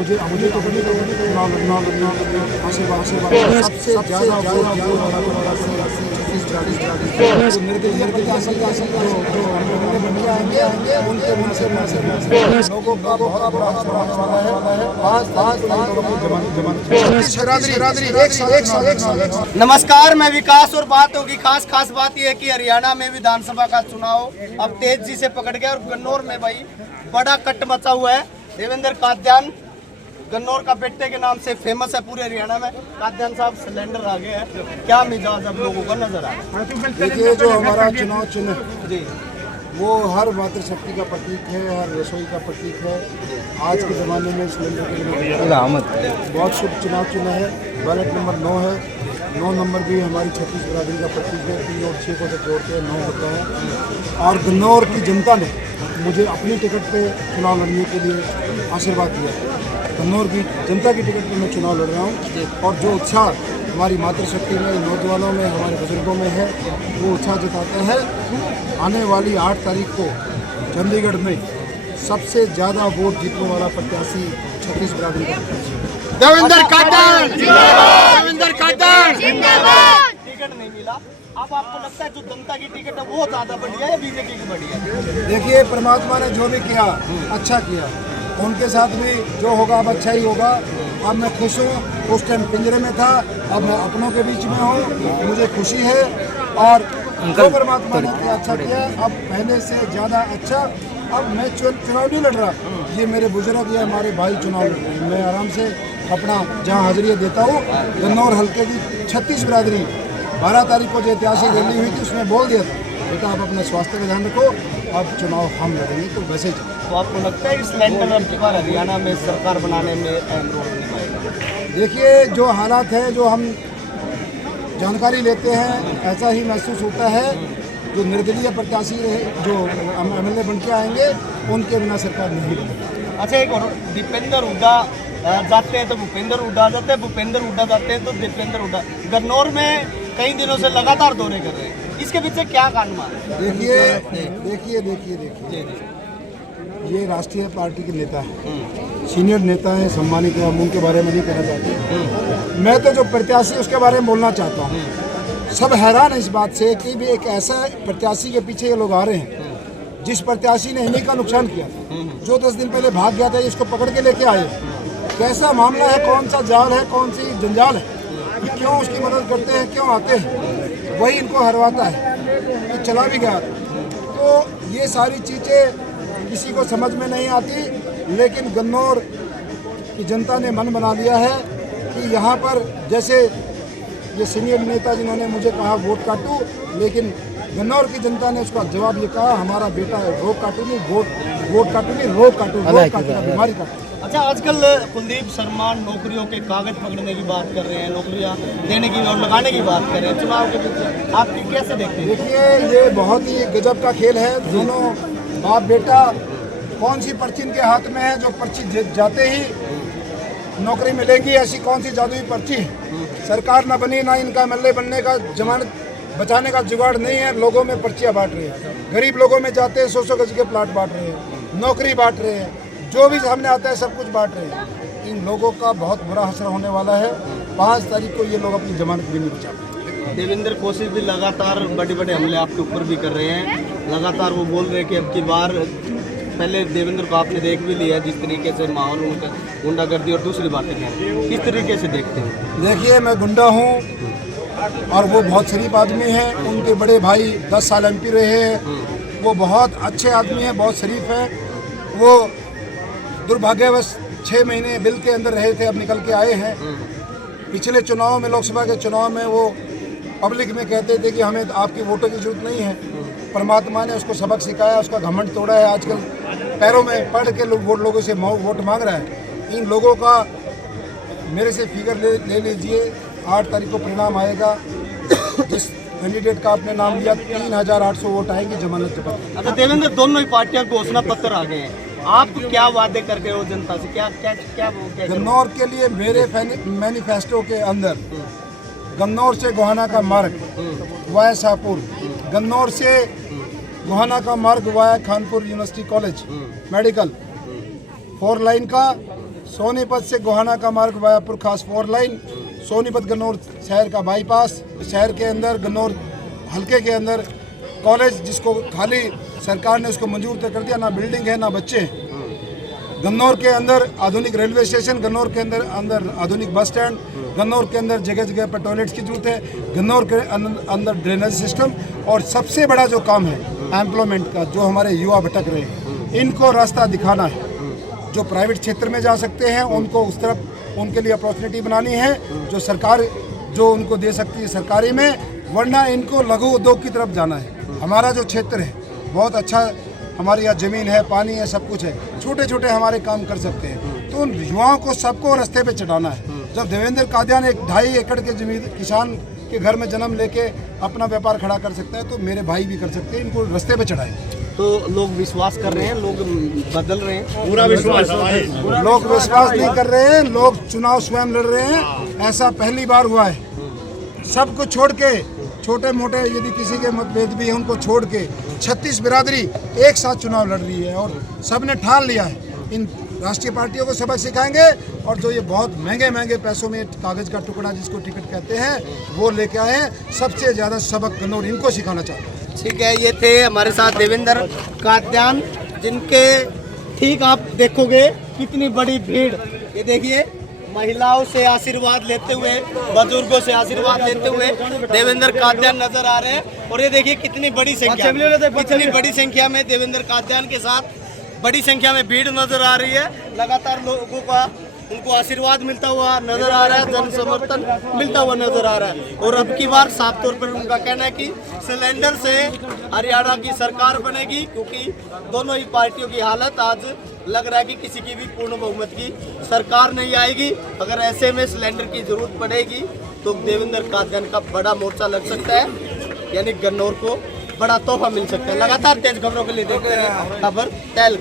मुझे तो कभी आशीर्वाद सबसे ज़्यादा लोगों का बहुत बड़ा नमस्कार, मैं विकास और बात होगी खास बात यह है कि हरियाणा में विधानसभा का चुनाव अब तेजी से पकड़ गया और गन्नौर में भाई बड़ा कट मचा हुआ है। देवेंद्र कादयान गन्नौर का बेटे के नाम से फेमस है पूरे हरियाणा में। कादयान साहब सिलेंडर आ गए हैं, क्या मिजाज अब लोगों को नजर आ रहा है? देखिए, जो हमारा चुनाव चिन्ह जी वो हर मातृशक्ति का प्रतीक है, हर रसोई का प्रतीक है। आज के ज़माने में सिलेंडर के लिए बहुत शुभ चुनाव चिन्ह है। बैलेट नंबर 9 है। 9 नंबर भी हमारी 36 बिरादरी का प्रतीक है। 3 और 6 को जब जोड़ते हैं 9 होता है। और गन्नौर की जनता ने मुझे अपनी टिकट पे चुनाव लड़ने के लिए आशीर्वाद दिया। गन्नौर की जनता की टिकट पे मैं चुनाव लड़ रहा हूँ और जो उत्साह हमारी मातृशक्ति में, नौजवानों में, हमारे बुजुर्गों में है, वो उत्साह जताते हैं। आने वाली 8 तारीख को चंडीगढ़ में सबसे ज़्यादा वोट जीतने वाला प्रत्याशी 36 बिरादरी का देवेंद्र कादयान टिकट नहीं मिला। अब आपको लगता है जो जनता की टिकट है वो ज़्यादा बढ़िया है या बीजेपी की बढ़िया है? देखिए, परमात्मा ने जो भी किया अच्छा किया। उनके साथ भी जो होगा अब अच्छा ही होगा। अब मैं खुश हूँ। उस टाइम पिंजरे में था, अब मैं अपनों के बीच में हूँ। मुझे खुशी है और जो परमात्मा ने किया अच्छा किया। अब पहले से ज़्यादा अच्छा। अब मैं चुनाव नहीं लड़ रहा, ये मेरे बुजुर्ग या हमारे भाई चुनाव लड़ रहे हैं। मैं आराम से अपना जहाँ हाजिरी देता हूँ। गन्नौर हल्के की 36 बिरादरी 12 तारीख को जो ऐतिहासिक रैली हुई थी उसमें बोल दिया था, बेटा आप अपने स्वास्थ्य का ध्यान रखो, अब चुनाव हम लड़ेंगे। तो वैसे ही तो आपको लगता है कि सिलेंडर अब की बार हरियाणा में सरकार बनाने में अहम रोल निभाएगा? देखिए, जो हालात है, जो हम जानकारी लेते हैं, ऐसा ही महसूस होता है। जो निर्दलीय प्रत्याशी रहे, जो MLA बन के आएंगे, उनके बिना सरकार नहीं बनेगी। अच्छा, एक और दीपेंद्र हुड्डा जाते हैं तो भूपेंद्र हुड्डा जाते हैं, भूपेंद्र हुड्डा जाते हैं तो दीपेंद्र हुड्डा। गन्नौर में कई दिनों से लगातार दौरे कर रहे हैं, इसके पीछे क्या कारण है? देखिए, ये राष्ट्रीय पार्टी के नेता हैं, सीनियर नेता हैं, सम्मानित हैं। हम उनके बारे में नहीं कहना चाहते। मैं तो जो प्रत्याशी उसके बारे में बोलना चाहता हूँ। सब हैरान है इस बात से कि भी एक ऐसा प्रत्याशी के पीछे ये लोग आ रहे हैं जिस प्रत्याशी ने इन्हीं का नुकसान किया, जो 10 दिन पहले भाग गया था, इसको पकड़ के लेके आए। कैसा मामला है, कौन सा जाल है, कौन सी जंजाल है, कि क्यों उसकी मदद करते हैं, क्यों आते हैं, वही इनको हरवाता है कि चला भी गया। तो ये सारी चीज़ें किसी को समझ में नहीं आती, लेकिन गन्नौर की जनता ने मन बना लिया है कि यहाँ पर जैसे ये सीनियर नेता जिन्होंने मुझे कहा वोट काटूं, लेकिन गन्नौर की जनता ने उसका जवाब ये कहा, हमारा बेटा है, रोग काटू नहीं, वोट काटू नहीं, रोग काटू, बीमारी काटू। अच्छा, आजकल कुलदीप शर्मा नौकरियों के कागज पकड़ने की बात कर रहे हैं, नौकरियां देने की और लगाने की बात कर रहे हैं चुनाव के पीछे, आप कैसे देखते हैं? देखिए, ये बहुत ही गजब का खेल है। दोनों बाप बेटा, कौन सी पर्ची इनके हाथ में है जो पर्ची जाते ही नौकरी मिलेगी? ऐसी कौन सी जादुई पर्ची है? सरकार ना बनी, ना इनका MLA बनने का जमानत बचाने का जुगाड़ नहीं है। लोगों में पर्चियाँ बांट रहे हैं, गरीब लोगों में जाते हैं, 100 गज के प्लाट बांट रहे हैं, नौकरी बांट रहे हैं, जो भी सामने आता है सब कुछ बांट रहे हैं। इन लोगों का बहुत बुरा असर होने वाला है। 5 तारीख को ये लोग अपनी जमानत भी नहीं बचा पाएंगे। देवेंद्र कोशिश भी लगातार बड़े हमले आपके ऊपर भी कर रहे हैं। लगातार वो बोल रहे हैं कि अब की बार, पहले देवेंद्र को आपने देख भी लिया जिस तरीके से माहौल उनका गुंडागर्दी और दूसरी बातें करें, किस तरीके से देखते हैं? देखिए, मैं गुंडा हूँ और वो बहुत शरीफ आदमी हैं। उनके बड़े भाई 10 साल MP रहे हैं। वो बहुत अच्छे आदमी हैं, बहुत शरीफ हैं। वो दुर्भाग्यवश 6 महीने बिल के अंदर रहे थे, अब निकल के आए हैं। पिछले चुनाव में, लोकसभा के चुनाव में, वो पब्लिक में कहते थे कि हमें आपकी वोटों की जरूरत नहीं है। परमात्मा ने उसको सबक सिखाया, उसका घमंड तोड़ा है। आजकल पैरों में पड़ के लोगों से वोट मांग रहा है। इन लोगों का मेरे से फिगर ले लीजिए। 8 तारीख को परिणाम आएगा। जिस कैंडिडेट का आपने नाम लिया, 3800 वोट आएंगे, जमानत जब्त। अच्छा देवेंद्र, दोनों ही पार्टियां घोषणा पत्र आ गए हैं, आप क्या वादे करके हो जनता से? क्या गन्नौर के लिए मेरे मैनिफेस्टो के अंदर गन्नौर से गोहाना का मार्ग वाया शाहपुर, गन्नौर से गोहाना का मार्ग via Khanpur university college medical, 4 line का सोनीपत से गोहाना का मार्ग वायापुर खास 4 लाइन, सोनीपत गन्नौर शहर का बाईपास, शहर के अंदर गन्नौर हल्के के अंदर कॉलेज जिसको खाली सरकार ने उसको मंजूर तक कर दिया, ना बिल्डिंग है ना बच्चे हैं। गन्नौर के अंदर आधुनिक रेलवे स्टेशन, गन्नौर के अंदर आधुनिक बस स्टैंड, गन्नौर के अंदर जगह जगह पर टॉयलेट्स की जरूरत है, गन्नौर के अंदर ड्रेनेज सिस्टम, और सबसे बड़ा जो काम है एम्प्लॉयमेंट का, जो हमारे युवा भटक रहे हैं इनको रास्ता दिखाना है। जो प्राइवेट क्षेत्र में जा सकते हैं उनको उस तरफ उनके लिए अपॉर्चुनिटी बनानी है, जो सरकार जो उनको दे सकती है सरकारी में, वरना इनको लघु उद्योग की तरफ जाना है। हमारा जो क्षेत्र है बहुत अच्छा, हमारे यहाँ ज़मीन है, पानी है, सब कुछ है, छोटे छोटे हमारे काम कर सकते हैं। तो उन युवाओं को सबको रास्ते पे चढ़ाना है। जब देवेंद्र कादियान एक 2.5 एकड़ के जमीन किसान के घर में जन्म लेके अपना व्यापार खड़ा कर सकता है, तो मेरे भाई भी कर सकते हैं। इनको रास्ते पे चढ़ाएं। तो लोग विश्वास कर रहे हैं, लोग बदल रहे हैं, पूरा विश्वास लोग विश्वास नहीं कर रहे हैं, लोग चुनाव स्वयं लड़ रहे हैं। ऐसा पहली बार हुआ है। सब कुछ छोड़ के, छोटे मोटे यदि किसी के मतभेद भी हैं उनको छोड़ के 36 बिरादरी एक साथ चुनाव लड़ रही है, और सबने ठान लिया है इन राष्ट्रीय पार्टियों को सबक सिखाएंगे। और जो ये बहुत महंगे महंगे पैसों में कागज़ का टुकड़ा जिसको टिकट कहते हैं वो लेके आए हैं, सबसे ज़्यादा सबक गन्नौर इनको सिखाना चाहते हैं। ठीक है, ये थे हमारे साथ देवेंद्र कादियान, जिनके ठीक आप देखोगे कितनी बड़ी भीड़। ये देखिए, महिलाओं से आशीर्वाद लेते हुए, बुजुर्गों से आशीर्वाद लेते हुए देवेंद्र कादियान नजर आ रहे हैं। और ये देखिए कितनी बड़ी संख्या में देवेंद्र कादियान के साथ बड़ी संख्या में भीड़ नजर आ रही है। लगातार लोगों का उनको आशीर्वाद मिलता हुआ नजर आ रहा है, जन समर्थन मिलता हुआ नजर आ रहा है। और अब की बार साफ तौर पर उनका कहना है कि सिलेंडर से हरियाणा की सरकार बनेगी, क्योंकि दोनों ही पार्टियों की हालत आज लग रहा है कि किसी की भी पूर्ण बहुमत की सरकार नहीं आएगी। अगर ऐसे में सिलेंडर की जरूरत पड़ेगी तो देवेंद्र कादियान का बड़ा मोर्चा लग सकता है, यानी गन्नौर को बड़ा तोहफा मिल सकता है। लगातार तेज खबरों के लिए देखते रहिए खबर टहल।